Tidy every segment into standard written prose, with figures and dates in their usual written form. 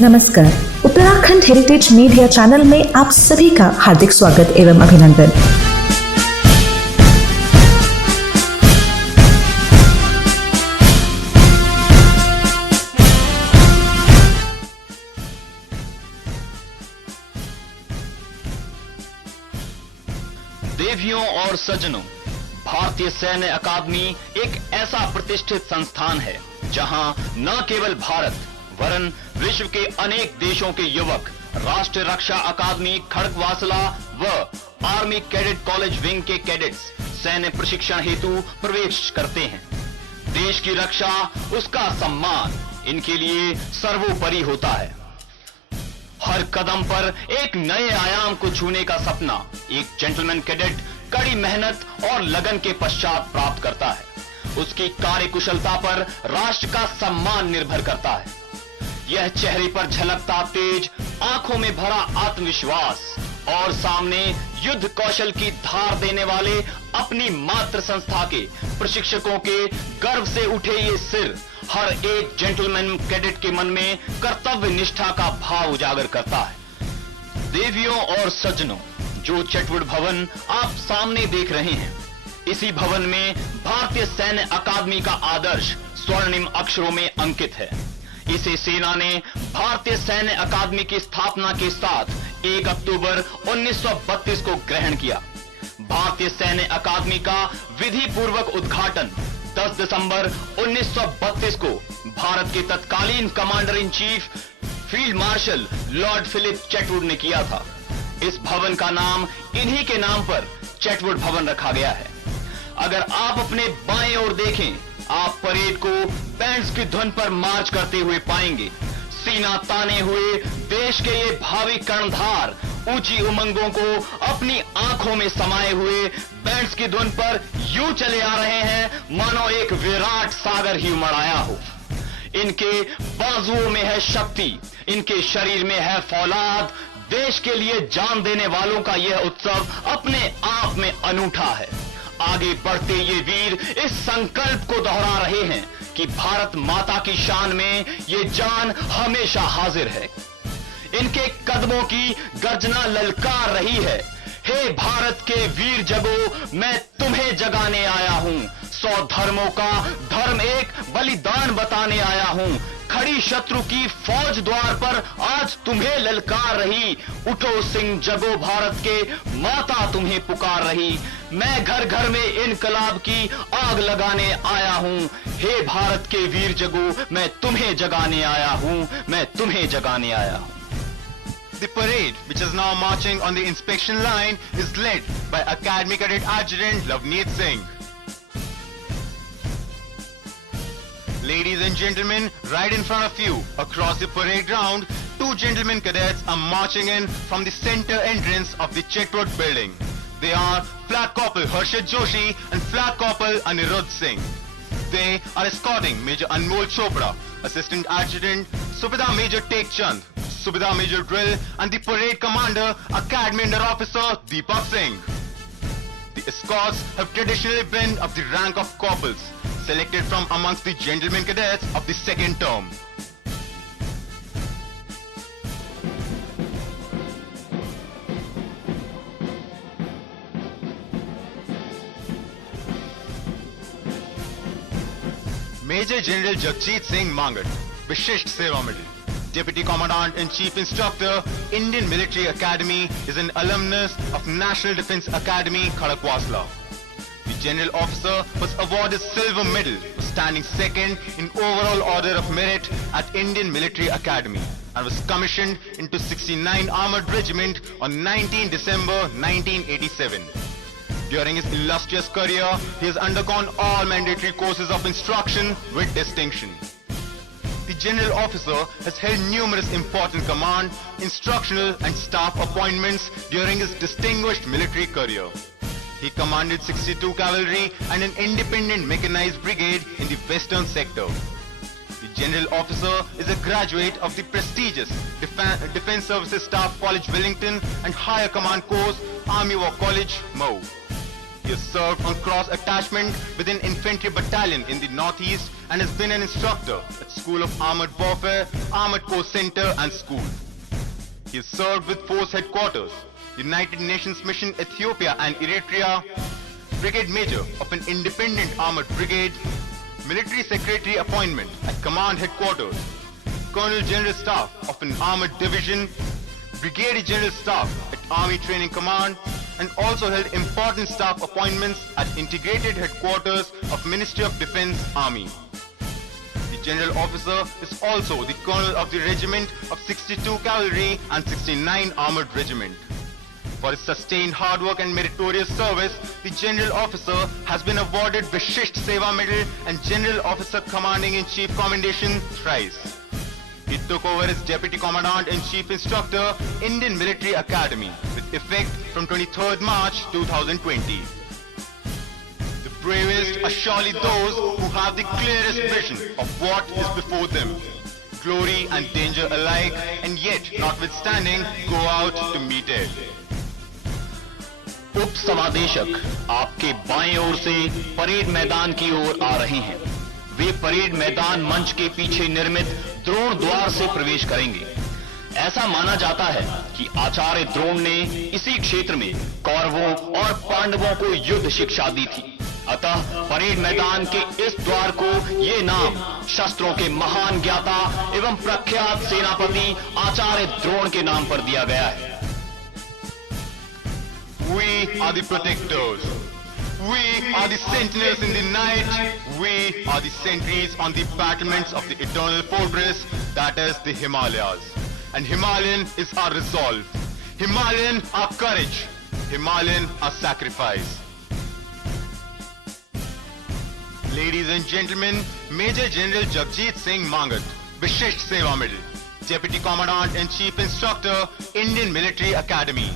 नमस्कार, Uttarakhand heritage media channel में आप सभी का हार्दिक स्वागत एवं अभिनंदन। देवियों और सज्जनों, भारतीय सैन्य अकादमी एक ऐसा प्रतिष्ठित संस्थान है जहां न केवल भारत वरन विश्व के अनेक देशों के युवक राष्ट्रीय रक्षा अकादमी खड़गवासला व आर्मी कैडेट कॉलेज विंग के कैडेट्स सैन्य प्रशिक्षण हेतु प्रवेश करते हैं। देश की रक्षा, उसका सम्मान इनके लिए सर्वोपरि होता है। हर कदम पर एक नए आयाम को छूने का सपना एक जेंटलमैन कैडेट कड़ी मेहनत और लगन के पश्चात प्राप्त करता है। उसकी कार्यकुशलता पर राष्ट्र का सम्मान निर्भर करता है। यह चेहरे पर झलकता तेज, आंखों में भरा आत्मविश्वास और सामने युद्ध कौशल की धार देने वाले अपनी मातृ संस्था के प्रशिक्षकों के गर्व से उठे ये सिर हर एक जेंटलमैन कैडेट के मन में कर्तव्य निष्ठा का भाव उजागर करता है। देवियों और सज्जनों, जो चटवट भवन आप सामने देख रहे हैं, इसी भवन में भारतीय सैन्य अकादमी का आदर्श स्वर्णिम अक्षरों में अंकित है। इसे सेना ने भारतीय सैन्य अकादमी की स्थापना के साथ 1 अक्टूबर 1932 को ग्रहण किया। भारतीय सैन्य अकादमी का विधि पूर्वक उद्घाटन 10 दिसंबर 1932 को भारत के तत्कालीन commander in chief field marshal lord Philip Chetwode ने किया था। इस भवन का नाम इन्हीं के नाम पर चटवुड भवन रखा गया है। अगर आप अपने बाएं ओर देखें, आप परेड को बैंड्स की धुन पर मार्च करते हुए पाएंगे। सीना ताने हुए देश के ये भावी कर्णधार ऊंची उमंगों को अपनी आंखों में समाये हुए बैंड्स की धुन पर यूं चले आ रहे हैं मानो एक विराट सागर ही उमड़ आया हो। इनके बाजुओं में है शक्ति, इनके शरीर में है फौलाद। देश के लिए जान देने वालों का यह उत्सव अपने आप में अनूठा है। आगे बढ़ते ये वीर इस संकल्प को दोहरा रहे हैं कि भारत माता की शान में ये जान हमेशा हाजिर है। इनके कदमों की गर्जना ललकार रही है, हे भारत के वीर जगो, मैं तुम्हें जगाने आया हूं। 100 धर्मों का धर्म एक बलिदान बताने आया हूं। खड़ी शत्रु की फौज द्वार पर आज तुम्हें ललकार रही। उठो सिंह जगो, भारत के माता तुम्हें पुकार रही। मैं घर घर में इनकलाब की आग लगाने आया हूं। हे भारत के वीर जगो, मैं तुम्हें जगाने आया हूं, मैं तुम्हें जगाने आया हूं। The parade, which is now marching on the inspection line, is led by Academy Cadet Adjutant Lavneet Singh. Ladies and gentlemen, right in front of you, across the parade ground, 2 gentlemen cadets are marching in from the center entrance of the Chetwad building. They are Flag Corporal Harshit Joshi and Flag Corporal Anirudh Singh. They are escorting Major Anmol Chopra, Assistant Adjutant, Subedar Major Tek Chand, Subedar Major Drill, and the Parade Commander, Academy Under Officer Deepak Singh. The escorts have traditionally been of the rank of corporals, selected from amongst the gentlemen cadets of the second term. Major General Jagjit Singh Mangat, Vishisht Seva Medal, Deputy Commandant and Chief Instructor, Indian Military Academy, is an alumnus of National Defence Academy, Khadagwasla. The General Officer was awarded Silver Medal for standing second in overall order of merit at Indian Military Academy and was commissioned into 69 Armoured Regiment on 19 December 1987. During his illustrious career, he has undergone all mandatory courses of instruction with distinction. The General Officer has held numerous important command, instructional and staff appointments during his distinguished military career. He commanded 62 cavalry and an independent mechanized brigade in the western sector. The General Officer is a graduate of the prestigious Defence Services Staff College Wellington and Higher Command Course, Army War College, Mau. He has served on cross attachment with an infantry battalion in the northeast and has been an instructor at School of Armored Warfare, Armored Corps Center and School. He has served with Force Headquarters, United Nations Mission Ethiopia and Eritrea, Brigade Major of an Independent Armored Brigade, Military Secretary appointment at Command Headquarters, Colonel General Staff of an Armored Division, Brigadier General Staff at Army Training Command, and also held important staff appointments at Integrated Headquarters of Ministry of Defense Army. The General Officer is also the Colonel of the Regiment of 62 Cavalry and 69 Armored Regiment. For his sustained hard work and meritorious service, the General Officer has been awarded Vishisht Seva Medal and General Officer Commanding-in-Chief Commendation thrice. He took over as Deputy Commandant and Chief Instructor, Indian Military Academy, with effect from 23rd March 2020. The bravest are surely those who have the clearest vision of what is before them, glory and danger alike, and yet, notwithstanding, go out to meet it. उप समादेशक आपके बाएं ओर से parade मैदान की ओर आ रहे हैं। वे parade मैदान मंच के पीछे निर्मित द्रोण द्वार से प्रवेश करेंगे। ऐसा माना जाता है कि आचार्य द्रोण ने इसी क्षेत्र में कौरवों और पांडवों को युद्ध शिक्षा दी थी। अतः परेड मैदान के इस द्वार को ये नाम शस्त्रों के महान ज्ञाता एवं प्रख्यात सेनापति आचार्य द्रोण के नाम पर दिया गया है। We are the protectors. We are the sentinels in the night. We are the sentries on the battlements of the eternal fortress that is the Himalayas. And Himalayan is our resolve. Himalayan our courage. Himalayan our sacrifice. Ladies and gentlemen, Major General Jagjit Singh Mangat, Vishisht Seva Medal, Deputy Commandant and Chief Instructor, Indian Military Academy.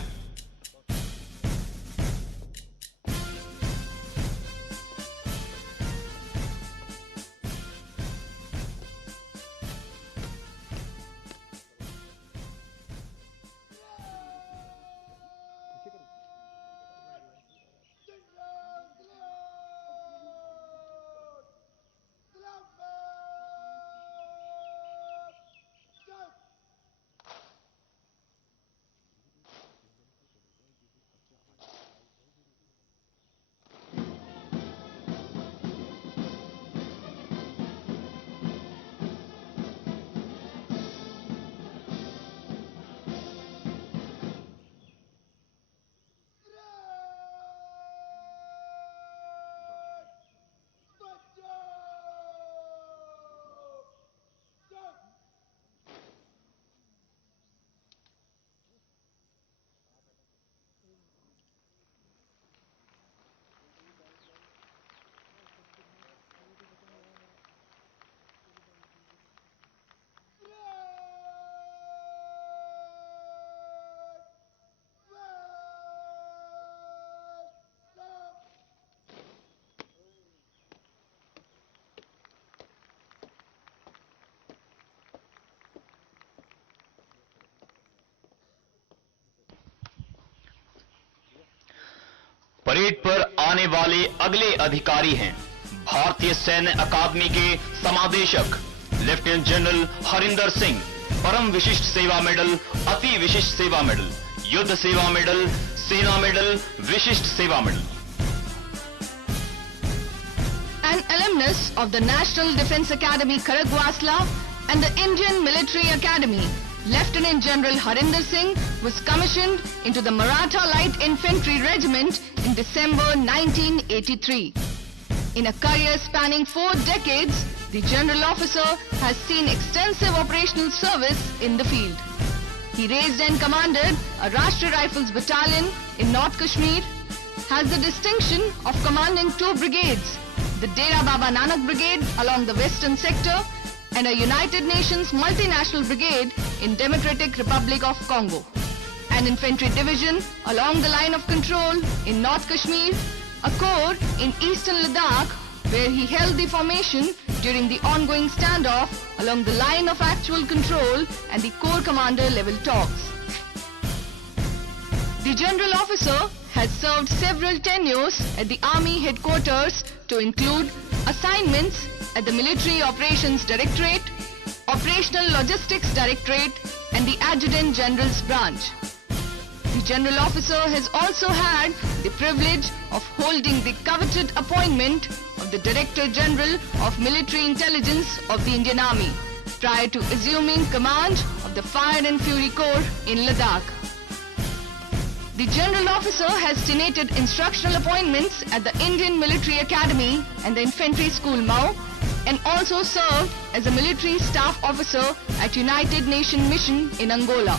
Parade पर आने वाले अगले अधिकारी हैं भारतीय सैन्य अकादमी के समादेशक lieutenant general Harinder Singh, परम विशिष्ट सेवा मेडल, अति विशिष्ट सेवा मेडल, युद्ध सेवा मेडल, सेना मेडल, विशिष्ट सेवा medal. An alumnus of the National Defense Academy Kharagwasla and the Indian Military Academy, Lieutenant General Harinder Singh was commissioned into the Maratha Light Infantry Regiment in December 1983. In a career spanning 4 decades, the General Officer has seen extensive operational service in the field. He raised and commanded a Rashtriya Rifles Battalion in North Kashmir, has the distinction of commanding 2 brigades, the Dera Baba Nanak Brigade along the western sector and a United Nations multinational brigade in Democratic Republic of Congo, an infantry division along the line of control in North Kashmir, a corps in eastern Ladakh where he held the formation during the ongoing standoff along the line of actual control and the corps commander level talks. The general officer has served several tenures at the Army headquarters to include assignments at the Military Operations Directorate, Operational Logistics Directorate and the Adjutant General's branch. The general officer has also had the privilege of holding the coveted appointment of the Director General of Military Intelligence of the Indian Army prior to assuming command of the Fire and Fury Corps in Ladakh. The general officer has tenated instructional appointments at the Indian Military Academy and the Infantry School Mau, and also served as a military staff officer at United Nations Mission in Angola.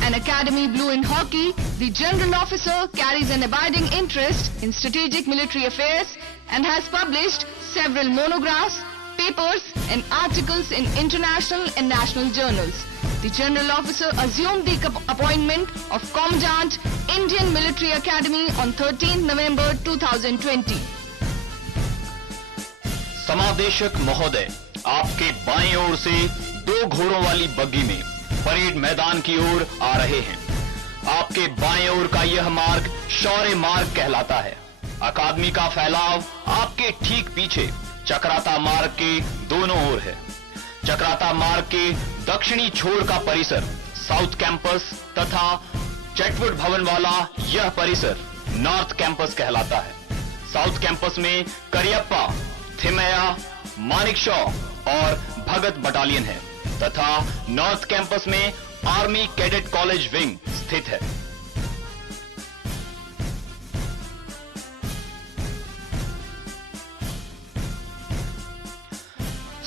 An Academy Blue in hockey, the general officer carries an abiding interest in strategic military affairs and has published several monographs, papers and articles in international and national journals. The general officer assumed the appointment of Commandant Indian Military Academy on 13 November 2020. समादेशक महोदय, आपके बाएं ओर से 2 घोड़ों वाली बग्गी में parade मैदान की ओर आ रहे हैं। आपके बाएं ओर का यह मार्ग शौर्य मार्ग कहलाता है। अकादमी का फैलाव आपके ठीक पीछे चक्राता मार्ग के दोनों ओर है। चक्राता मार्ग के दक्षिणी छोर का परिसर साउथ कैंपस तथा चैटवुड भवन वाला यह परिसर नॉर्थ कैंपस कहलाता है। साउथ कैंपस में करियप्पा, थिमैया, मानिकशॉ और भगत बटालियन है तथा नॉर्थ कैंपस में आर्मी कैडेट कॉलेज विंग स्थित है।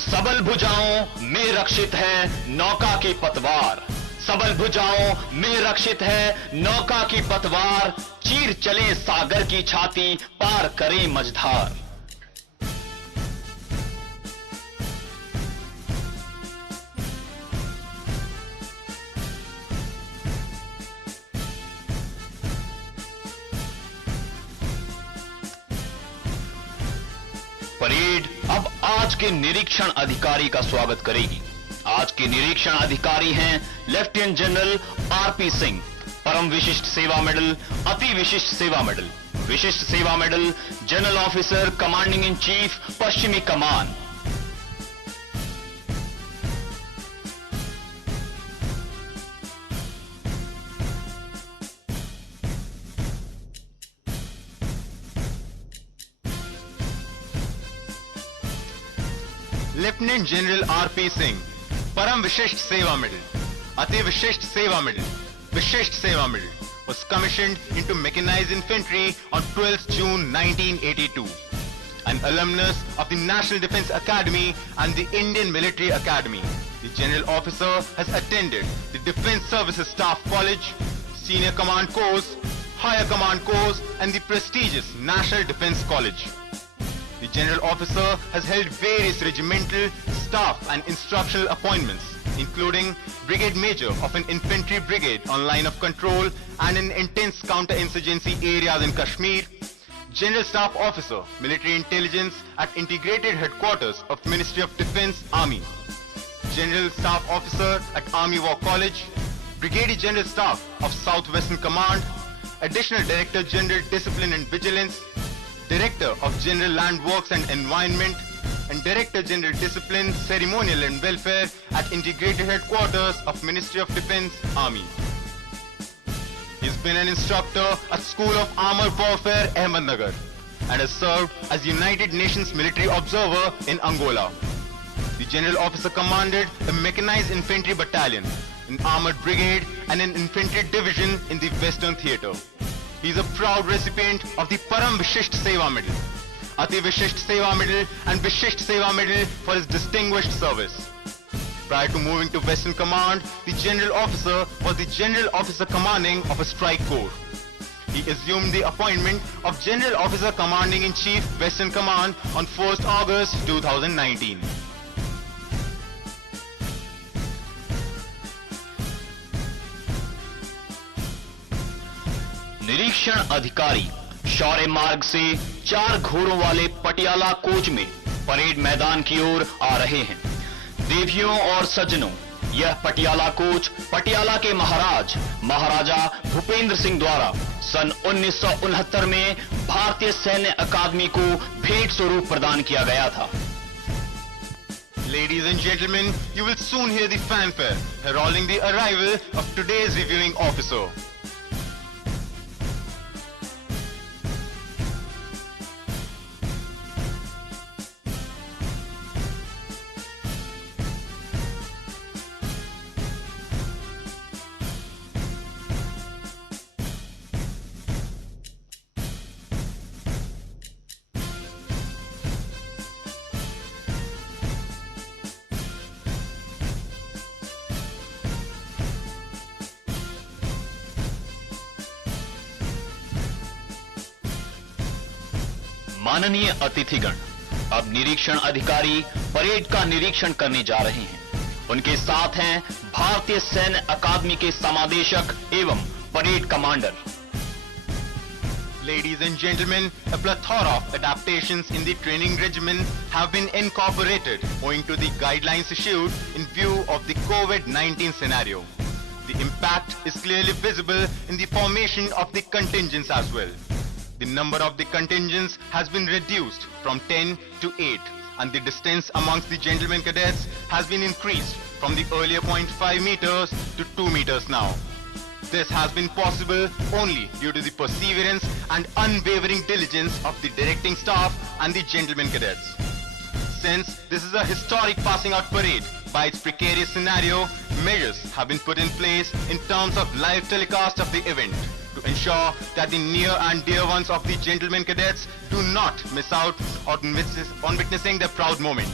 सबल भुजाओं में रक्षित है नौका की पतवार। सबल भुजाओं में रक्षित है नौका की पतवार। चीर चले सागर की छाती, पार करें मझधार। परेड अब आज के निरीक्षण अधिकारी का स्वागत करेगी। आज के निरीक्षण अधिकारी हैं लेफ्टिनेंट जनरल आरपी सिंह, परम विशिष्ट सेवा मेडल, अति विशिष्ट सेवा मेडल, विशिष्ट सेवा medal, general officer commanding in chief, पश्चिमी कमान। Lieutenant General R.P. Singh, Param Vishisht Seva Medal, Ati Vishisht Seva Medal, Vishisht Seva Medal, was commissioned into Mechanized Infantry on 12th June 1982. An alumnus of the National Defense Academy and the Indian Military Academy, the General Officer has attended the Defense Services Staff College, Senior Command Course, Higher Command Course and the prestigious National Defense College. The General Officer has held various regimental, staff and instructional appointments, including Brigade Major of an Infantry Brigade on line of control and in intense counter-insurgency areas in Kashmir, General Staff Officer, Military Intelligence at Integrated Headquarters of Ministry of Defense, Army, General Staff Officer at Army War College, Brigadier General Staff of Southwestern Command, Additional Director General Discipline and Vigilance, Director of General Land Works and Environment, and Director General Discipline, Ceremonial and Welfare at Integrated Headquarters of Ministry of Defense, Army. He's been an instructor at School of Armored Warfare, Ahmednagar, and has served as United Nations Military Observer in Angola. The General Officer commanded a Mechanized Infantry Battalion, an Armored Brigade, and an Infantry Division in the Western Theatre. He is a proud recipient of the Param Vishisht Seva Medal, Ati Vishisht Seva Medal and Vishisht Seva Medal for his distinguished service. Prior to moving to Western Command, the General Officer was the General Officer Commanding of a Strike Corps. He assumed the appointment of General Officer Commanding in Chief, Western Command on 1st August 2019. निरीक्षण अधिकारी शौर्य मार्ग से 4 घोड़ों वाले Patiala coach में parade मैदान की ओर आ रहे हैं। देवियों और सज्जनों, यह पटियाला कोच पटियाला के महाराजा भूपेंद्र सिंह द्वारा सन 1969 में भारतीय सैन्य अकादमी को भेंट स्वरूप प्रदान किया गया था। Ladies and gentlemen, you will soon hear the fanfare heralding the arrival of today's reviewing officer. माननीय अतिथिगण, अब निरीक्षण अधिकारी परेड का निरीक्षण करने जा रहे हैं। उनके साथ हैं भारतीय सैन्य अकादमी के समादेशक एवं parade commander. Ladies and gentlemen, a plethora of adaptations in the training regimen have been incorporated owing to the guidelines issued in view of the COVID-19 scenario. The impact is clearly visible in the formation of the contingents as well. The number of the contingents has been reduced from 10 to 8, and the distance amongst the gentlemen cadets has been increased from the earlier 0.5 meters to 2 meters now. This has been possible only due to the perseverance and unwavering diligence of the directing staff and the gentlemen cadets. Since this is a historic passing out parade, by its precarious scenario, measures have been put in place in terms of live telecast of the event to ensure that the near and dear ones of the gentlemen cadets do not miss out on witnessing their proud moment.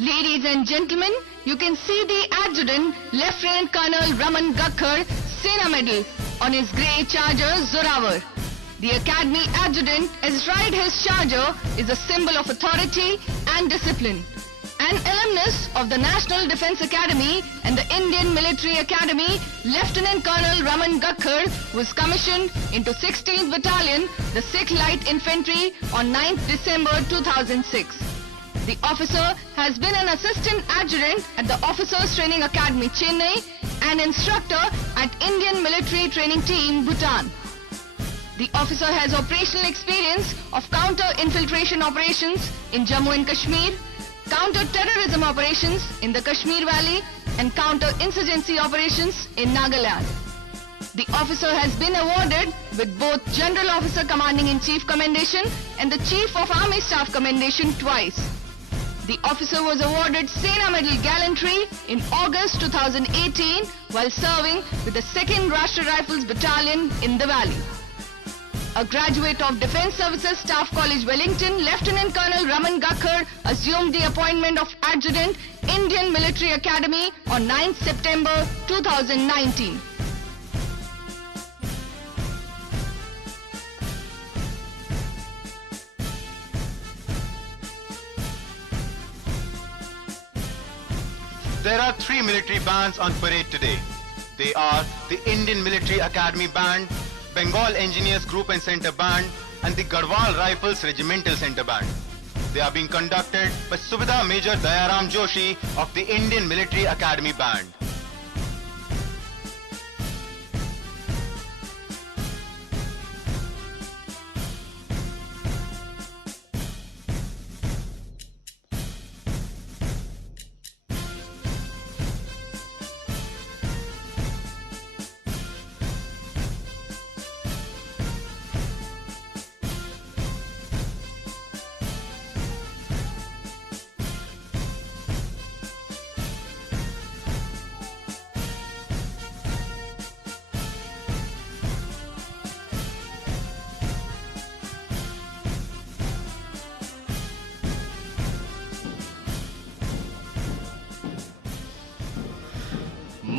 Ladies and gentlemen, you can see the adjutant, Lieutenant Colonel Raman Gakhar, Sena Medal on his grey charger Zorawar. The Academy adjutant, astride his charger, is a symbol of authority and discipline. An alumnus of the National Defence Academy and the Indian Military Academy, Lieutenant Colonel Raman Gakhar was commissioned into 16th Battalion, the 6th Light Infantry on 9th December 2006. The officer has been an assistant adjutant at the Officers Training Academy, Chennai, and instructor at Indian Military Training Team, Bhutan. The officer has operational experience of counter-infiltration operations in Jammu and Kashmir, counter-terrorism operations in the Kashmir Valley, and counter-insurgency operations in Nagaland. The officer has been awarded with both General Officer Commanding-in-Chief Commendation and the Chief of Army Staff Commendation twice. The officer was awarded Sena Medal Gallantry in August 2018 while serving with the 2nd Rashtra Rifles Battalion in the Valley. A graduate of Defence Services Staff College Wellington, Lieutenant Colonel Raman Gakhar assumed the appointment of Adjutant, Indian Military Academy on 9th September 2019. There are 3 military bands on parade today. They are the Indian Military Academy Band, Bengal Engineers Group and Center Band, and the Garhwal Rifles Regimental Center Band. They are being conducted by Subedar Major Dayaram Joshi of the Indian Military Academy Band.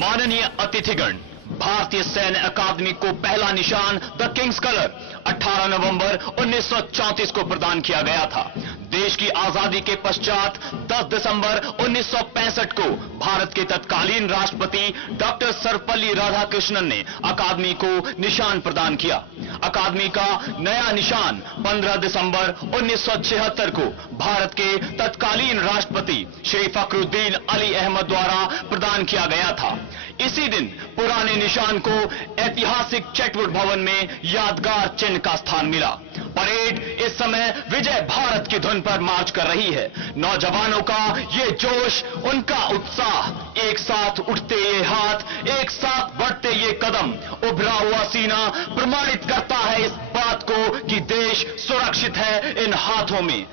माननीय अतिथिगण, भारतीय सैन्य अकादमी को पहला निशान the Kings colour 18 नवंबर 1934 को प्रदान किया गया था। देश की आजादी के पश्चात 10 दिसंबर 1965 को भारत के तत्कालीन राष्ट्रपति डॉक्टर सर्वपल्ली राधाकृष्णन ने अकादमी को निशान प्रदान किया। अकादमी का नया निशान 15 दिसंबर 1976 को भारत के तत्कालीन राष्ट्रपति श्री फखरुद्दीन अली अहमद द्वारा प्रदान किया गया था। इसी दिन पुराने निशान को ऐतिहासिक चेटवुड भवन में यादगार चिन्ह का स्थान मिला। परेड इस समय विजय भारत की धुन पर मार्च कर रही है। नौजवानों का ये जोश, उनका उत्साह, एक साथ उठते ये हाथ, एक साथ बढ़ते ये कदम, उभरा हुआ सीना प्रमाणित करता है इस बात को कि देश सुरक्षित है इन हाथों में।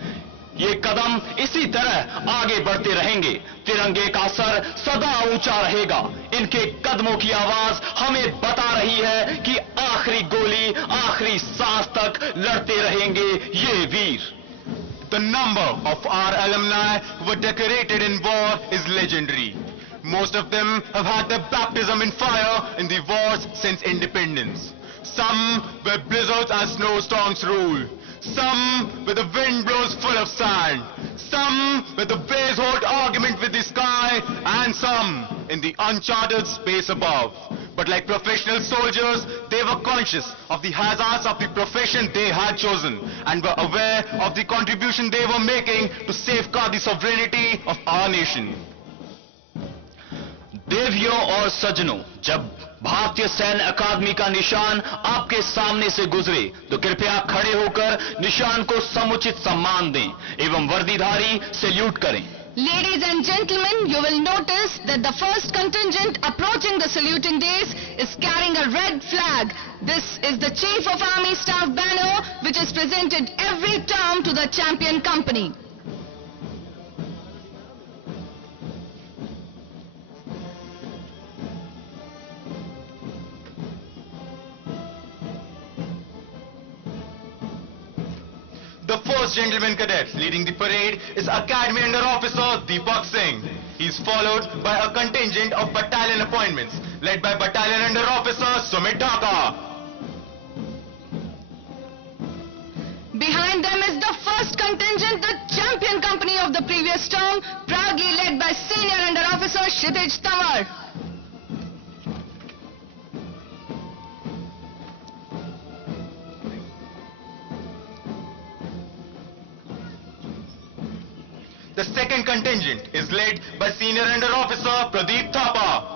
ये कदम इसी तरह आगे बढ़ते रहेंगे। तिरंगे का सर सदा ऊंचा रहेगा। इनके कदमों की आवाज हमें बता रही है कि आखिरी गोली, आखिरी सांस तक लड़ते रहेंगे ये वीर। The number of our alumni who were decorated in war is legendary. Most of them have had their baptism in fire in the wars since independence. Some where blizzards and snowstorms rule. Some where the wind blows full of sand. Some where the waves hold argument with the sky. And some in the uncharted space above. But like professional soldiers, they were conscious of the hazards of the profession they had chosen and were aware of the contribution they were making to safeguard the sovereignty of our nation. देवियों और सज्जनों, जब भारतीय सैन्य अकादमी का निशान आपके सामने से गुजरे तो कृपया खड़े होकर निशान को समुचित सम्मान दें एवं वर्दीधारी सैल्यूट करें। Ladies and gentlemen, you will notice that the first contingent approaching the saluting dais is carrying a red flag. This is the Chief of Army Staff banner, which is presented every term to the champion company. The first gentleman cadet leading the parade is Academy Under Officer Deepak Singh. He is followed by a contingent of battalion appointments led by Battalion Under Officer Sumit Dhaka. Behind them is the first contingent, the champion company of the previous term, proudly led by Senior Under Officer Kshitij Tamar. The second contingent is led by Senior Under Officer Pradeep Thapa.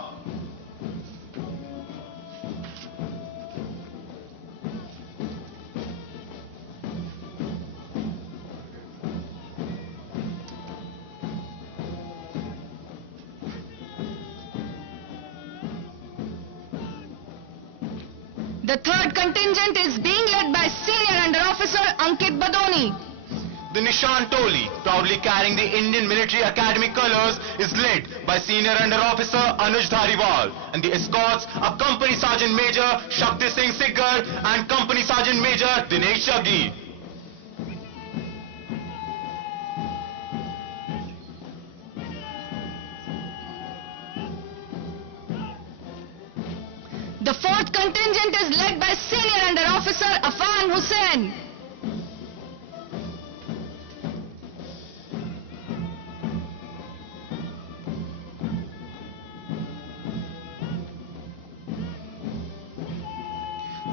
The third contingent is being led by Senior Under Officer Ankit Badoni. The Nishan Toli, proudly carrying the Indian Military Academy colors, is led by Senior Under Officer Anuj Dhariwal, and the escorts are Company Sergeant Major Shakti Singh Siggar and Company Sergeant Major Dinesh Jaggi. The fourth contingent is led by Senior Under Officer Afan Hussain.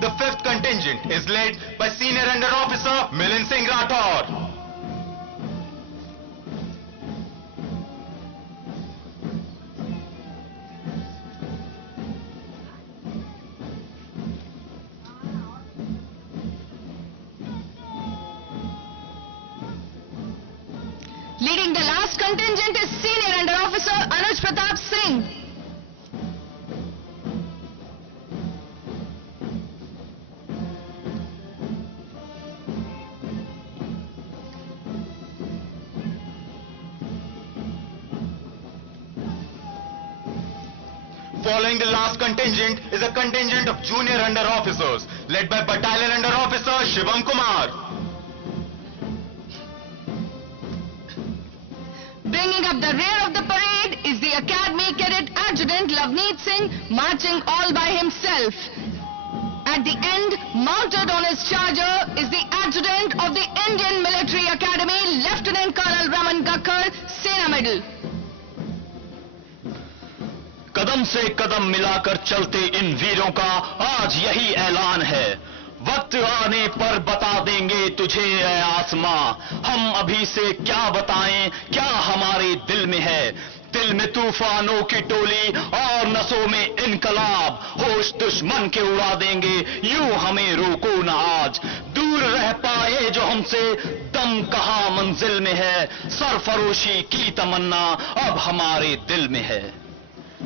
The fifth contingent is led by Senior Under Officer Milind Singh Rathore. Leading the last contingent is Senior Under Officer Anuj Pratap Singh. Following the last contingent is a contingent of Junior Under Officers, led by Battalion Under Officer Shivam Kumar. Bringing up the rear of the parade is the Academy Cadet Adjutant Lavneet Singh, marching all by himself. At the end, mounted on his charger, is the Adjutant of the Indian Military Academy, Lieutenant Colonel Raman Kakkar, Sena Medal. कदम से कदम मिलाकर चलते इन वीरों का आज यही ऐलान है। वक्त आने पर बता देंगे तुझे ऐ आसमां, हम अभी से क्या बताएं क्या हमारे दिल में है। दिल में तूफानों की टोली और नसों में इनकलाब, होश दुश्मन के उड़ा देंगे यूं हमें रोको न आज। दूर रह पाए जो हमसे दम कहां मंजिल में है, सरफरोशी की तमन्ना अब हमारे दिल में है।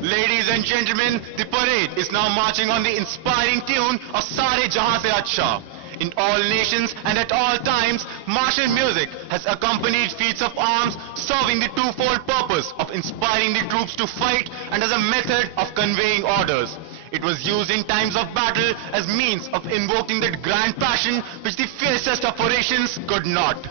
Ladies and gentlemen, the parade is now marching on the inspiring tune of Sare Jahan Se Acha. In all nations and at all times, martial music has accompanied feats of arms, serving the twofold purpose of inspiring the troops to fight and as a method of conveying orders. It was used in times of battle as means of invoking that grand passion which the fiercest of orations could not.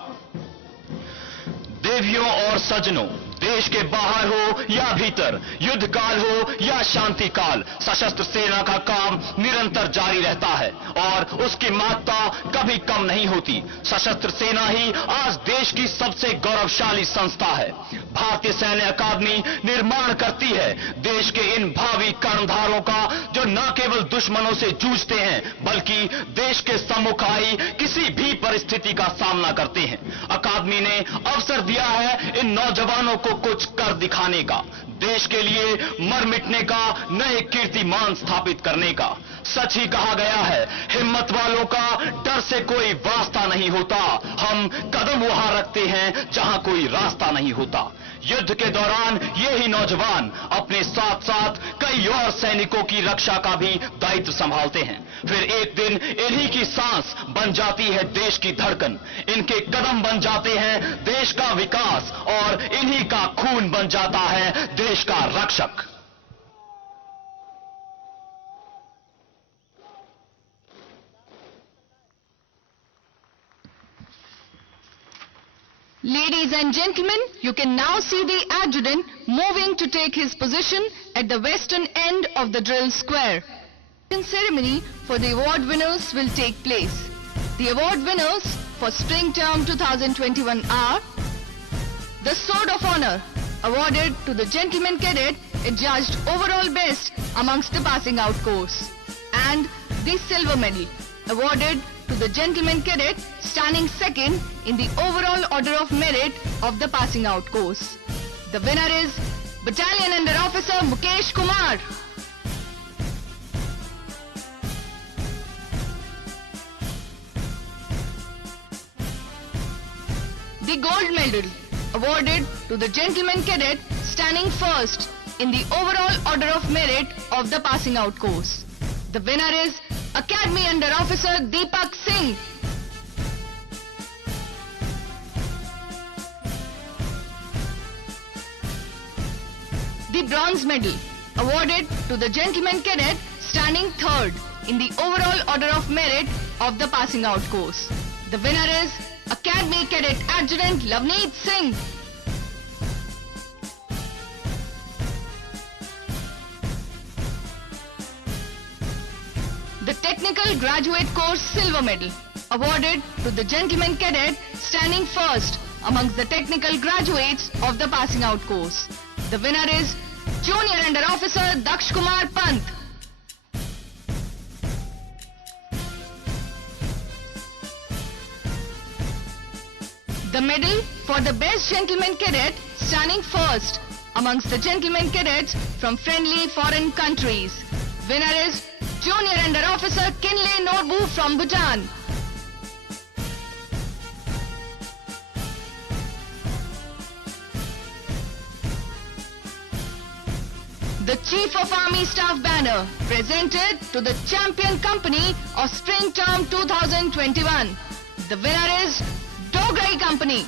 देवियों और सजनों, देश के बाहर हो या भीतर, युद्ध काल हो या शांति काल, सशस्त्र सेना का काम निरंतर जारी रहता है और उसकी महत्ता कभी कम नहीं होती। सशस्त्र सेना ही आज देश की सबसे गौरवशाली संस्था है। भारतीय सैन्य अकादमी निर्माण करती है देश के इन भावी कर्णधारों का जो न केवल दुश्मनों से जूझते हैं बल्कि देश के सम्मुख आई किसी भी परिस्थिति का सामना करते हैं। अकादमी ने अवसर दिया है इन नौजवानों को कुछ कर दिखाने का, देश के लिए मर मिटने का, नए कीर्तिमान स्थापित करने का। सच ही कहा गया है, हिम्मत वालों का डर से कोई वास्ता नहीं होता, हम कदम वहां रखते हैं जहां कोई रास्ता नहीं होता। युद्ध के दौरान ये ही नौजवान अपने साथ साथ कई और सैनिकों की रक्षा का भी दायित्व संभालते हैं। फिर एक दिन इन्हीं की सांस बन जाती है देश की धड़कन, इनके कदम बन जाते हैं देश का विकास और इन्हीं का खून बन जाता है देश का रक्षक। Ladies and gentlemen, you can now see the adjutant moving to take his position at the western end of the drill square. The ceremony for the award winners will take place. The award winners for Spring Term 2021 are the Sword of Honor, awarded to the Gentleman Cadet adjudged overall best amongst the passing out course, and the Silver Medal, awarded to the Gentleman Cadet standing second in the overall order of merit of the passing out course. The winner is Battalion Under Officer Mukesh Kumar. The Gold Medal, awarded to the Gentleman Cadet standing first in the overall order of merit of the passing out course. The winner is Academy Under Officer Deepak Singh. The bronze medal awarded to the gentleman cadet standing third in the overall order of merit of the passing out course. The winner is Academy Cadet Adjutant Lavneet Singh. The technical graduate course silver medal awarded to the gentleman cadet standing first amongst the technical graduates of the passing out course. The winner is Junior Under Officer Daksh Kumar Pant. The medal for the best gentleman cadet standing first amongst the gentleman cadets from friendly foreign countries. Winner is Junior Under Officer Kinley Norbu from Bhutan. The Chief of Army Staff banner presented to the champion company of Spring Term 2021. The winner is Dograi Company.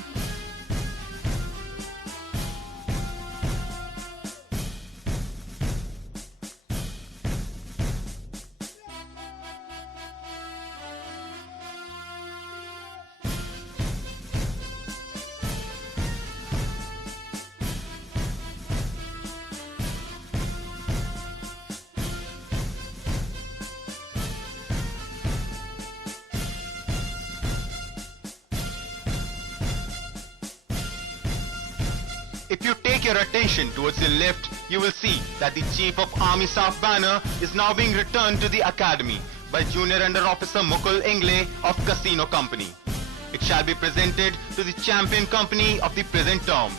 If you take your attention towards the left, you will see that the Chief of Army Staff banner is now being returned to the Academy by Junior Under Officer Mukul Ingle of Casino Company. It shall be presented to the champion company of the present term.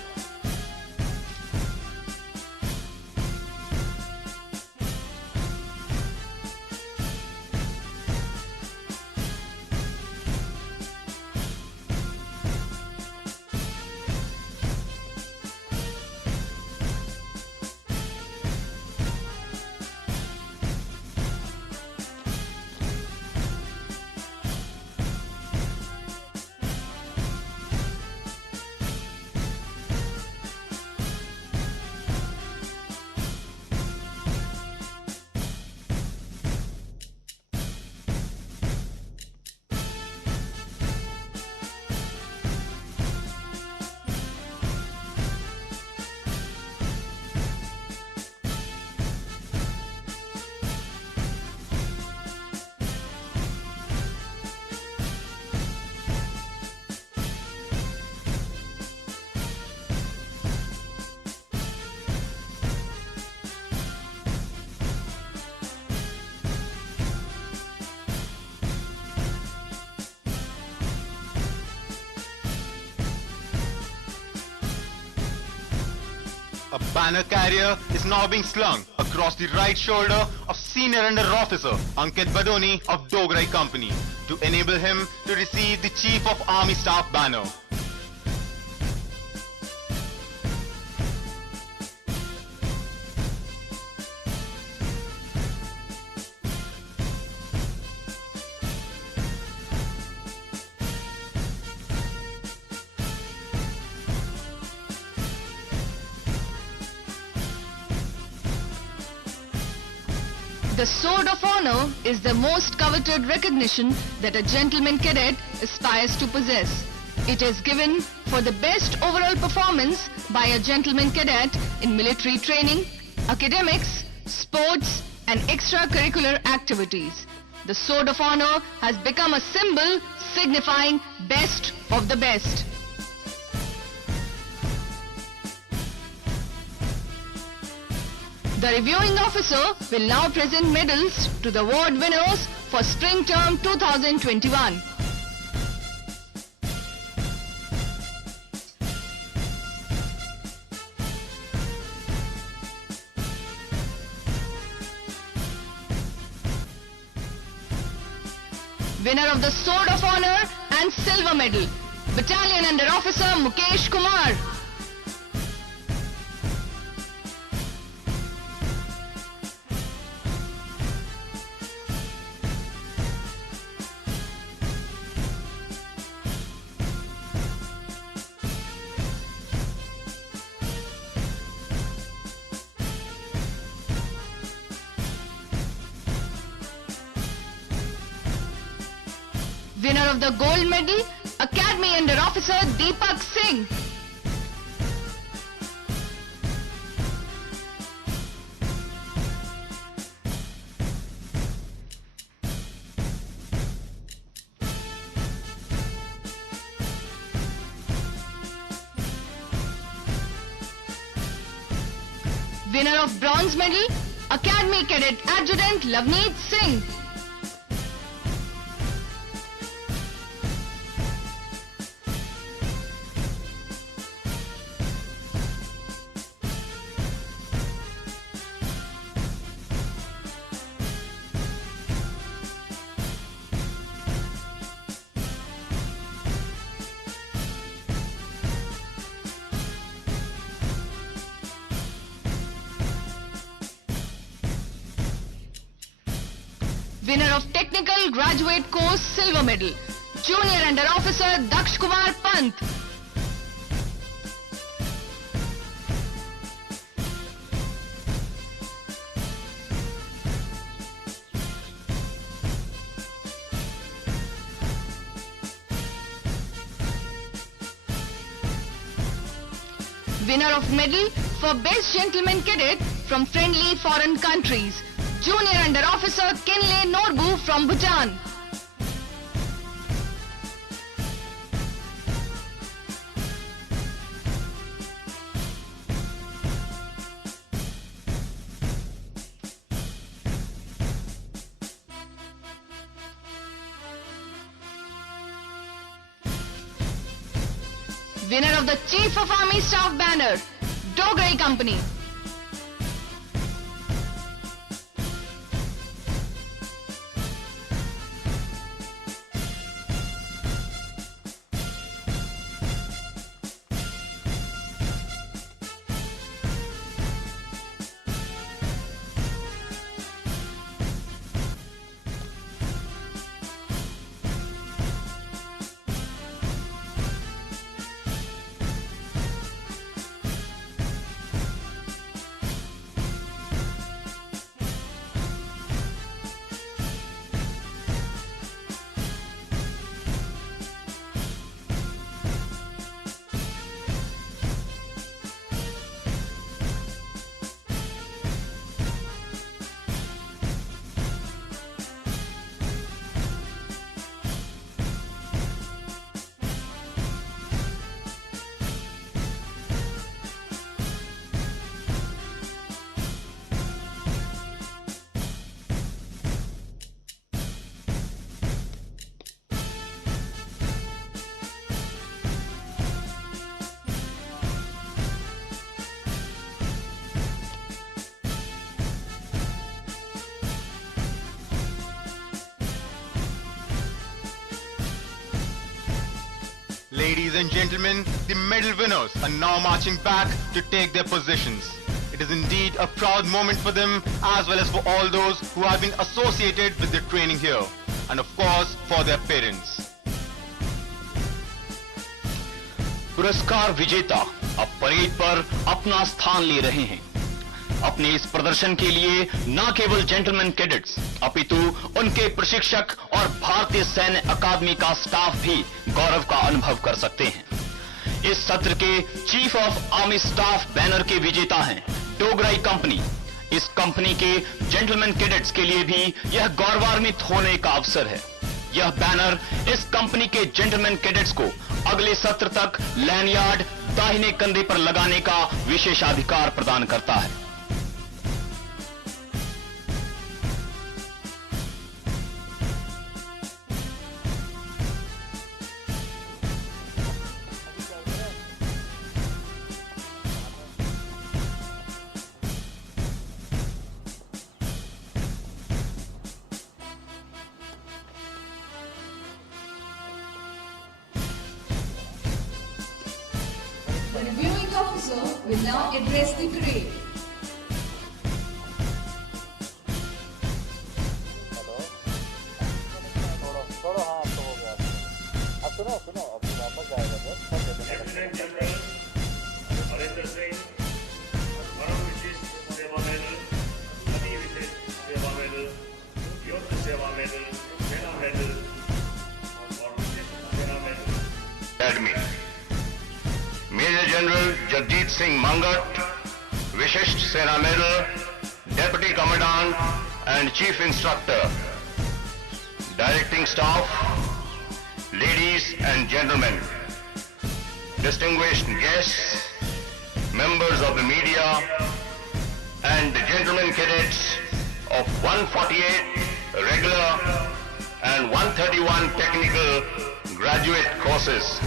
A banner carrier is now being slung across the right shoulder of Senior Under Officer Ankit Badoni of Dograi Company to enable him to receive the Chief of Army Staff banner. The Sword of Honor is the most coveted recognition that a gentleman cadet aspires to possess. It is given for the best overall performance by a gentleman cadet in military training, academics, sports and extracurricular activities. The Sword of Honor has become a symbol signifying best of the best. The reviewing officer will now present medals to the award winners for Spring Term 2021. Winner of the Sword of Honor and Silver Medal, Battalion Under Officer Mukesh Kumar. Winner of the gold medal, Academy Under Officer Deepak Singh. Winner of bronze medal, Academy Cadet Adjutant Lavneet Singh. Winner of Technical Graduate Course Silver Medal, Junior Under Officer Daksh Kumar Pant. Winner of medal for Best Gentleman Cadet from friendly foreign countries, Junior Under Officer Kinle Norbu from Bhutan. Winner of the Chief of Army Staff Banner, Dogra Company. Ladies and gentlemen, the medal winners are now marching back to take their positions. It is indeed a proud moment for them as well as for all those who have been associated with the training here, and of course for their parents. पुरस्कार विजेता अब parade पर अपना स्थान ले रहे हैं। अपने इस प्रदर्शन के लिए न केवल जेंटलमैन कैडेट्स अपितु उनके प्रशिक्षक और भारतीय सैन्य अकादमी का स्टाफ भी गौरव का अनुभव कर सकते हैं। इस सत्र के chief of army staff banner के विजेता हैं डोगराई कंपनी। इस कंपनी के जेंटलमैन कैडेट्स के लिए भी यह गौरवान्वित होने का अवसर है। यह बैनर इस कंपनी के जेंटलमैन कैडेट्स को अगले सत्र तक लैंडयार्ड दाहिने कंधे पर लगाने का विशेषाधिकार प्रदान करता है। The reviewing officer will now address the parade. Lieutenant general Harinder Singh, परम विशिष्ट सेवा मेडल, अति विशिष्ट सेवा मेडल, युद्ध सेवा मेडल, सेना medal Academy. Major General Jagjit Singh Mangat, Vishisht Sena Medal, Deputy Commandant and Chief Instructor. Directing staff, ladies and gentlemen, distinguished guests, members of the media, and the gentlemen cadets of 148 regular and 131 technical graduate courses.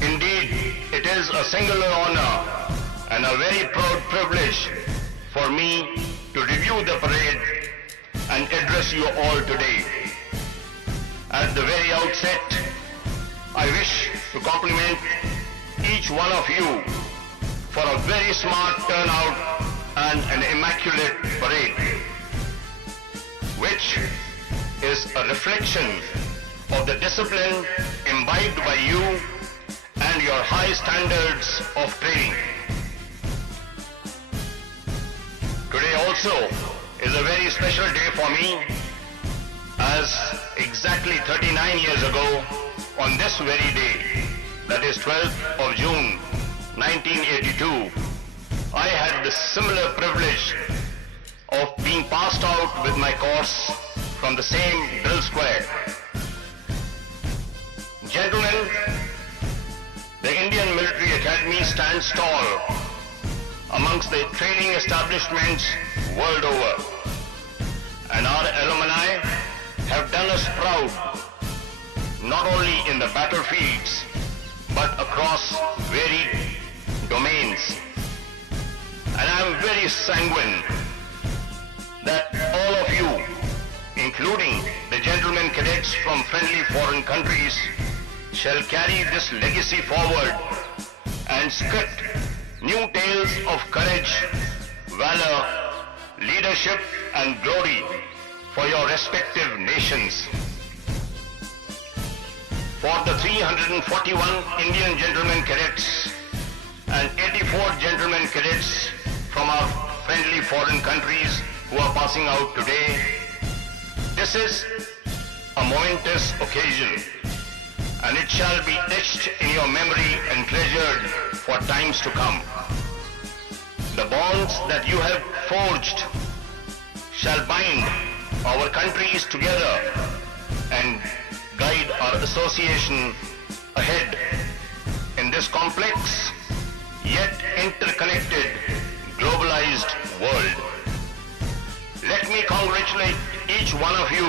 Indeed, it is a singular honor and a very proud privilege for me to review the parade and address you all today. At the very outset, I wish to compliment each one of you for a very smart turnout and an immaculate parade, which is a reflection of the discipline imbibed by you and your high standards of training. Today also is a very special day for me, as exactly 39 years ago, on this very day, that is 12th of June 1982, I had the similar privilege of being passed out with my course from the same drill square. Gentlemen, the Indian Military Academy stands tall amongst the training establishments world over, and our alumni have done us proud, not only in the battlefields, but across varied domains. And I am very sanguine that all of you, including the gentlemen cadets from friendly foreign countries, shall carry this legacy forward and script new tales of courage, valor, leadership and glory for your respective nations. For the 341 Indian gentlemen cadets and 84 gentlemen cadets from our friendly foreign countries who are passing out today, this is a momentous occasion, and it shall be etched in your memory and treasured for times to come. The bonds that you have forged shall bind our countries together and guide our association ahead in this complex yet interconnected globalized world. Let me congratulate each one of you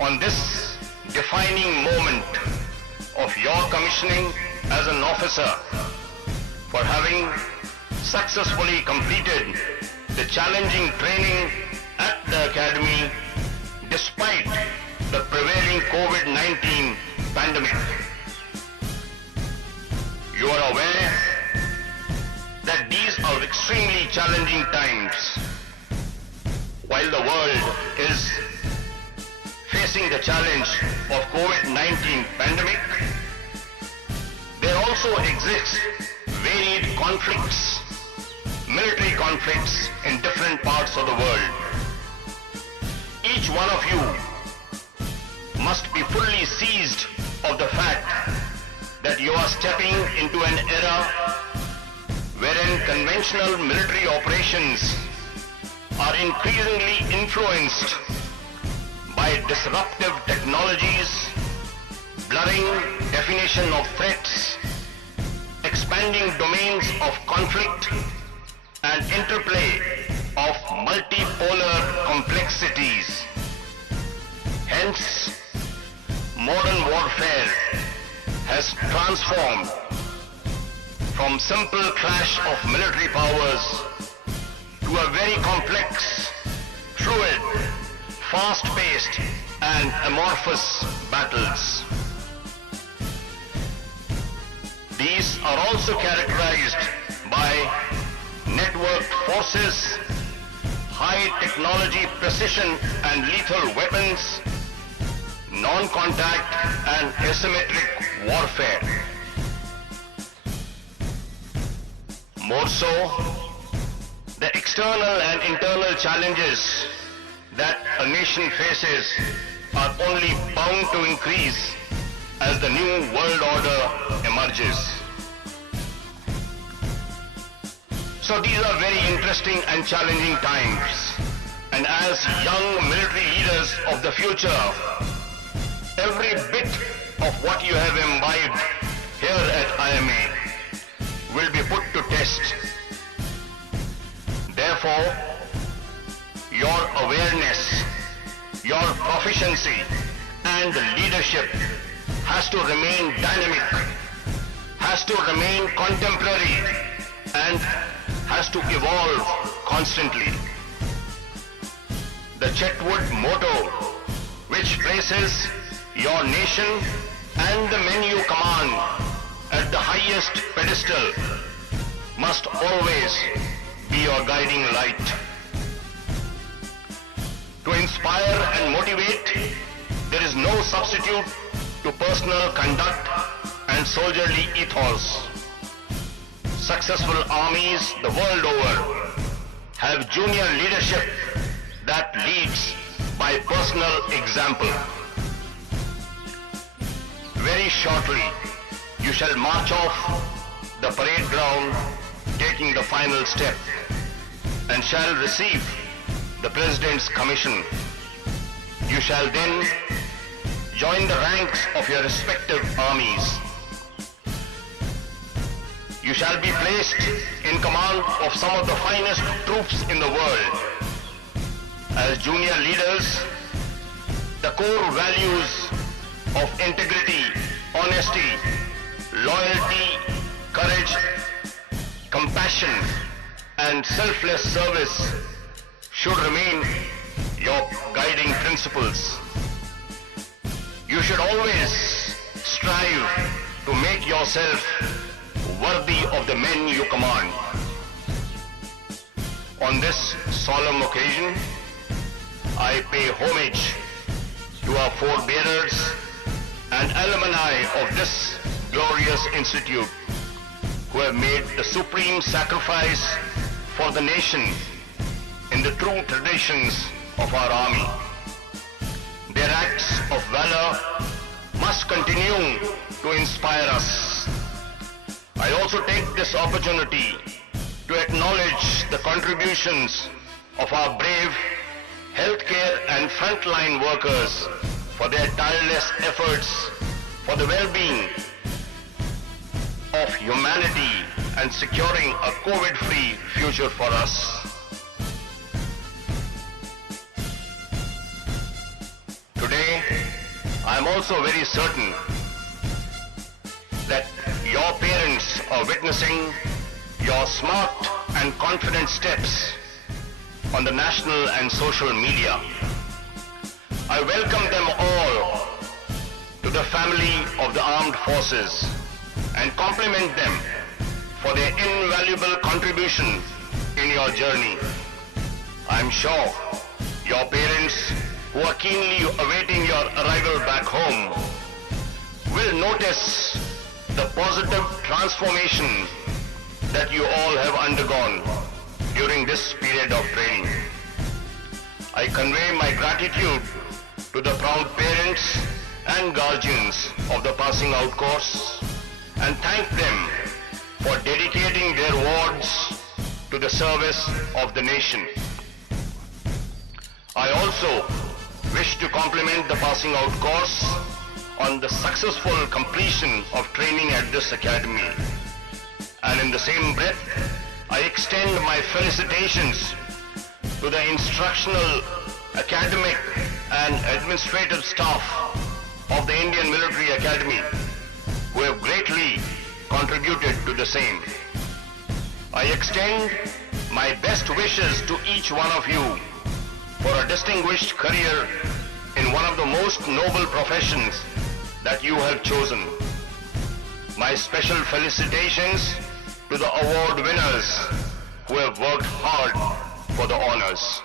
on this defining moment of your commissioning as an officer, for having successfully completed the challenging training at the academy despite the prevailing COVID-19 pandemic. You are aware that these are extremely challenging times. While the world is facing the challenge of COVID-19 pandemic, there also exists varied conflicts, military conflicts in different parts of the world. Each one of you must be fully seized of the fact that you are stepping into an era wherein conventional military operations are increasingly influenced by disruptive technologies, blurring definition of threats, expanding domains of conflict, and interplay of multipolar complexities. Hence, modern warfare has transformed from simple clash of military powers to a very complex, fluid, fast-paced and amorphous battles. These are also characterized by networked forces, high technology precision and lethal weapons, non-contact and asymmetric warfare. More so, the external and internal challenges that a nation faces are only bound to increase as the new world order emerges. So these are very interesting and challenging times. And as young military leaders of the future, every bit of what you have imbibed here at IMA will be put to test. Therefore, your awareness, your proficiency and leadership has to remain dynamic, has to remain contemporary and has to evolve constantly. The Chetwood motto, which places your nation and the men you command at the highest pedestal, must always be your guiding light. To inspire and motivate, there is no substitute to personal conduct and soldierly ethos. Successful armies the world over have junior leadership that leads by personal example. Very shortly, you shall march off the parade ground, taking the final step, and shall receive the President's commission. You shall then join the ranks of your respective armies. You shall be placed in command of some of the finest troops in the world. As junior leaders, the core values of integrity, honesty, loyalty, courage, compassion, and selfless service should remain your guiding principles. You should always strive to make yourself worthy of the men you command. On this solemn occasion, I pay homage to our forebearers and alumni of this glorious institute who have made the supreme sacrifice for the nation in the true traditions of our army. Their acts of valor must continue to inspire us. I also take this opportunity to acknowledge the contributions of our brave healthcare and frontline workers for their tireless efforts for the well-being of humanity and securing a COVID-free future for us. Today, I am also very certain that your parents are witnessing your smart and confident steps on the national and social media. I welcome them all to the family of the armed forces and compliment them for their invaluable contribution in your journey. I am sure your parents, who are keenly awaiting your arrival back home, will notice the positive transformation that you all have undergone during this period of training. I convey my gratitude to the proud parents and guardians of the passing out course and thank them for dedicating their wards to the service of the nation. I also wish to compliment the passing out course on the successful completion of training at this academy. And in the same breath, I extend my felicitations to the instructional, academic and administrative staff of the Indian Military Academy who have greatly contributed to the same. I extend my best wishes to each one of you for a distinguished career in one of the most noble professions that you have chosen. My special felicitations to the award winners who have worked hard for the honors.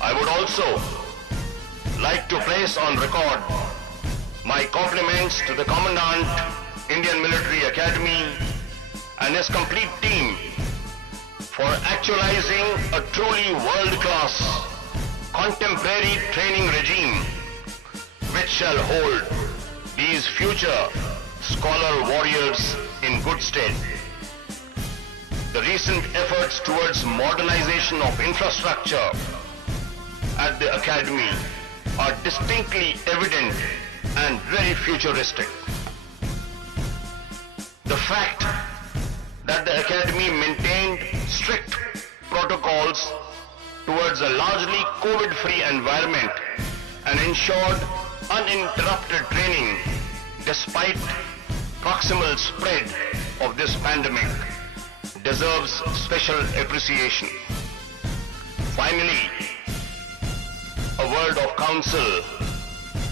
I would also like to place on record my compliments to the Commandant, Indian Military Academy and his complete team for actualizing a truly world-class contemporary training regime which shall hold these future scholar warriors in good stead. The recent efforts towards modernization of infrastructure at the Academy are distinctly evident and very futuristic. The fact that the Academy maintained strict protocols towards a largely COVID-free environment and ensured uninterrupted training despite proximal spread of this pandemic deserves special appreciation. Finally, a word of counsel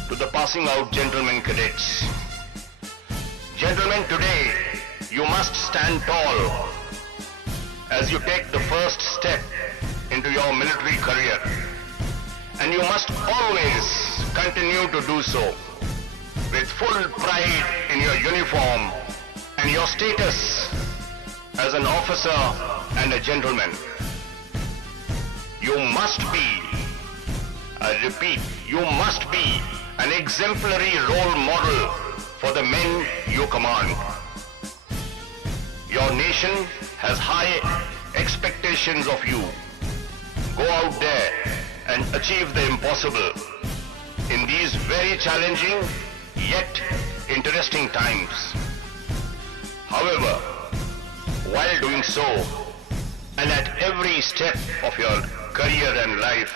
to the passing out gentlemen cadets. Gentlemen, today you must stand tall as you take the first step into your military career, and you must always continue to do so with full pride in your uniform and your status as an officer and a gentleman. You must be, I repeat, you must be an exemplary role model for the men you command. Your nation has high expectations of you. Go out there and achieve the impossible in these very challenging yet interesting times. However, while doing so, and at every step of your career and life,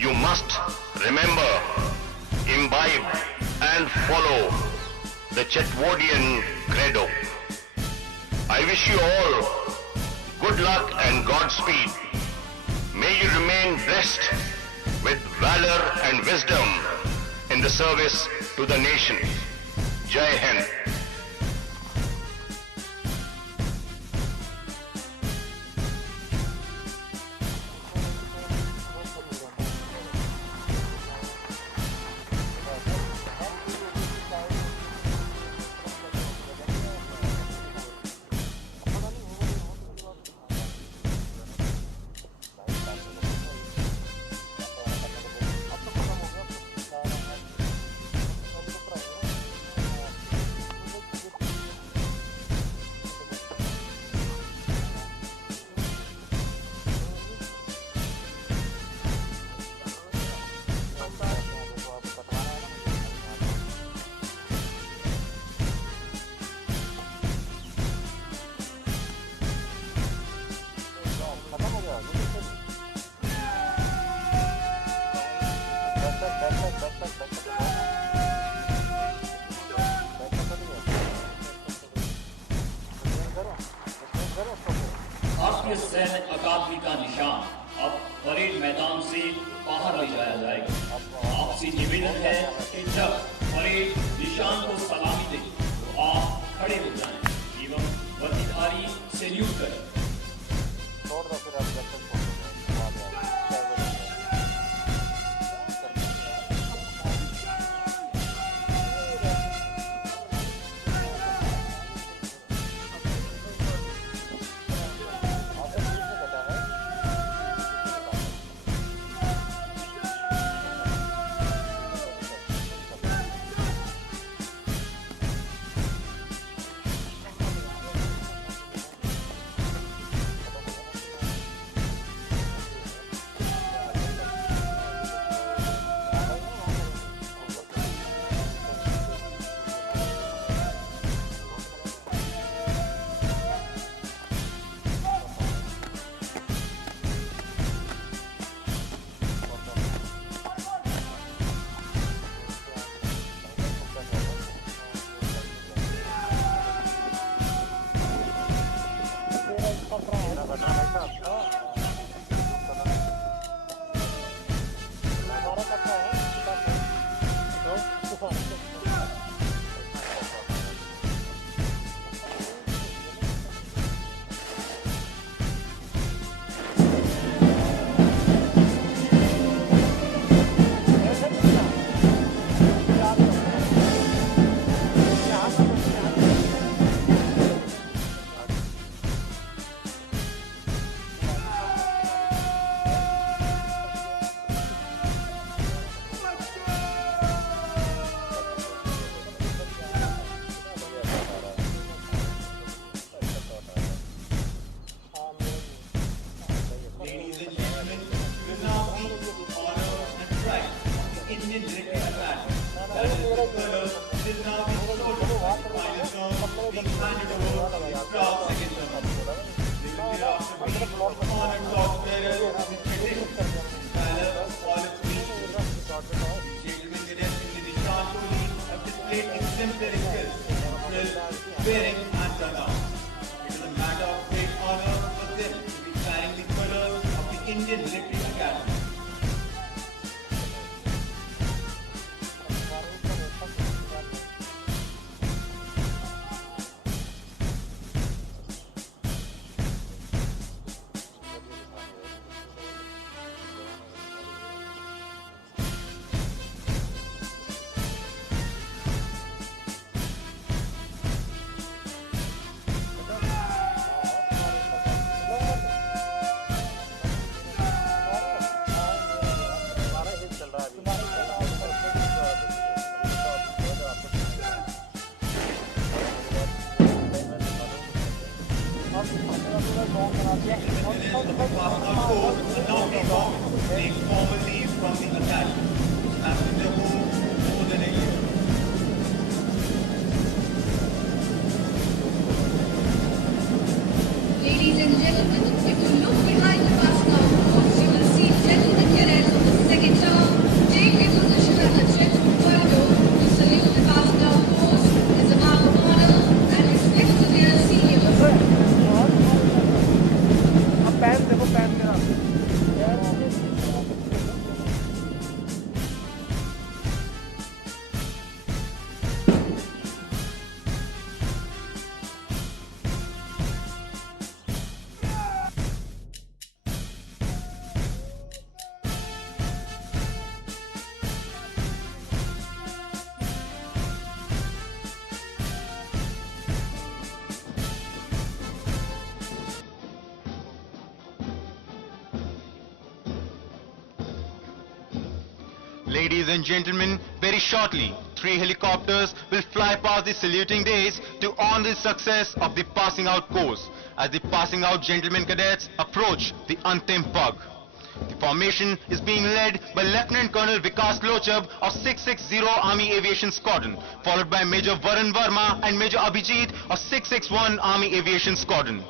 you must remember, imbibe and follow the Chetwodian credo. I wish you all good luck and Godspeed. May you remain blessed with valor and wisdom in the service to the nation. Jai Hind. भारतीय सैन्य अकादमी का निशान अब parade मैदान से बाहर ले जाया जाएगा। आपसे निवेदन है कि जब परेड निशान को सलामी दे तो आप खड़े हो जाएं एवं वर्दीधारी सैल्यूट करें। Indian Military Academy. That is the colors. It is now being sorted for the final term, being handed over to the proud second term. They will hereafter be honored torchbearers of the tradition and valor of all its nations. Gentlemen cadets in the Nishan Toli have displayed exemplary skills in drill, bearing and turnout. It is a matter of great honor for them to be carrying the colors of the Indian Military Academy. Take formal leave from the academy, which has been their home for more than a year. Ladies and gentlemen, if you look behind the passing out box, you will see gentlemen cadets of the second term take a position at the checked corridor to salute the passing out course as a mark of honor and respect to their seniors. Ladies and gentlemen, very shortly, 3 helicopters will fly past the saluting days to honor the success of the passing out course as the passing out gentlemen cadets approach the Antim Pug. The formation is being led by Lieutenant Colonel Vikas Lochab of 660 Army Aviation Squadron, followed by Major Varun Verma and Major Abhijit of 661 Army Aviation Squadron.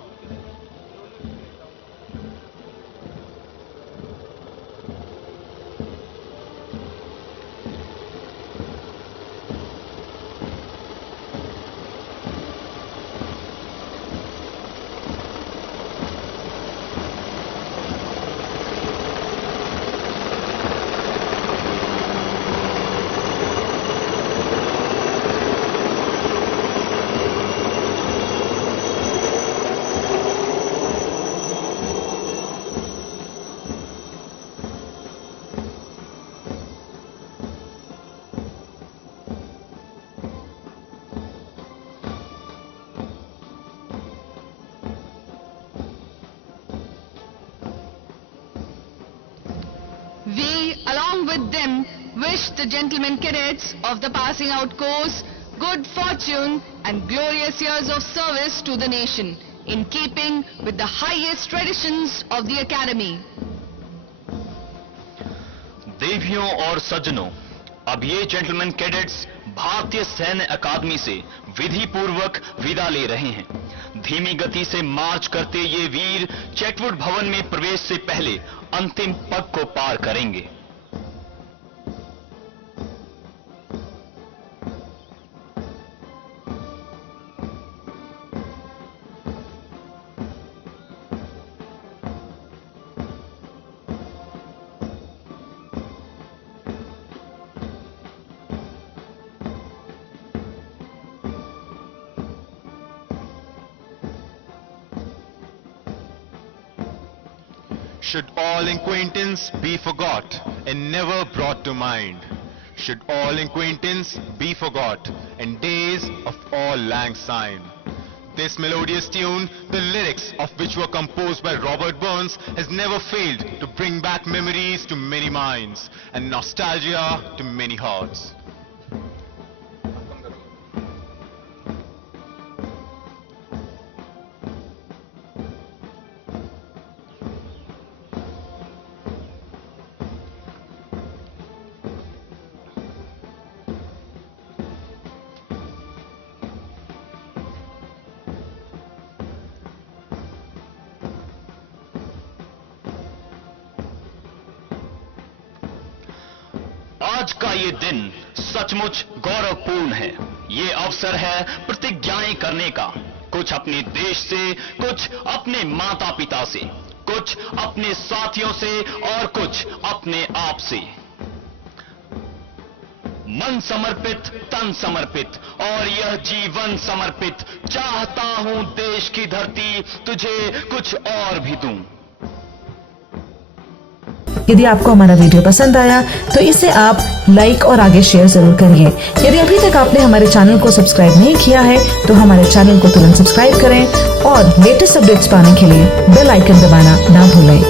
We, along with them, wish the gentlemen cadets of the passing out course good fortune and glorious years of service to the nation, in keeping with the highest traditions of the academy. देवियों और सज्जनों, अब ये gentleman cadets भारतीय सैन्य अकादमी से विधि पूर्वक विदा ले रहे हैं। धीमी गति से मार्च करते ये वीर चेटवुड भवन में प्रवेश से पहले अंतिम पग को पार करेंगे। Should all acquaintance be forgot and never brought to mind? Should all acquaintance be forgot and days of all lang syne? This melodious tune, the lyrics of which were composed by Robert Burns, has never failed to bring back memories to many minds and nostalgia to many hearts. आज का ये दिन सचमुच गौरवपूर्ण है। ये अवसर है प्रतिज्ञाएं करने का, कुछ अपने देश से, कुछ अपने माता पिता से, कुछ अपने साथियों से और कुछ अपने आप से। मन समर्पित, तन समर्पित और यह जीवन समर्पित, चाहता हूं देश की धरती तुझे कुछ और भी दूं। यदि आपको हमारा वीडियो पसंद आया तो इसे आप लाइक और आगे शेयर जरूर करिए। यदि अभी तक आपने हमारे चैनल को सब्सक्राइब नहीं किया है तो हमारे चैनल को तुरंत सब्सक्राइब करें और लेटेस्ट अपडेट्स पाने के लिए बेल आइकन दबाना ना भूलें।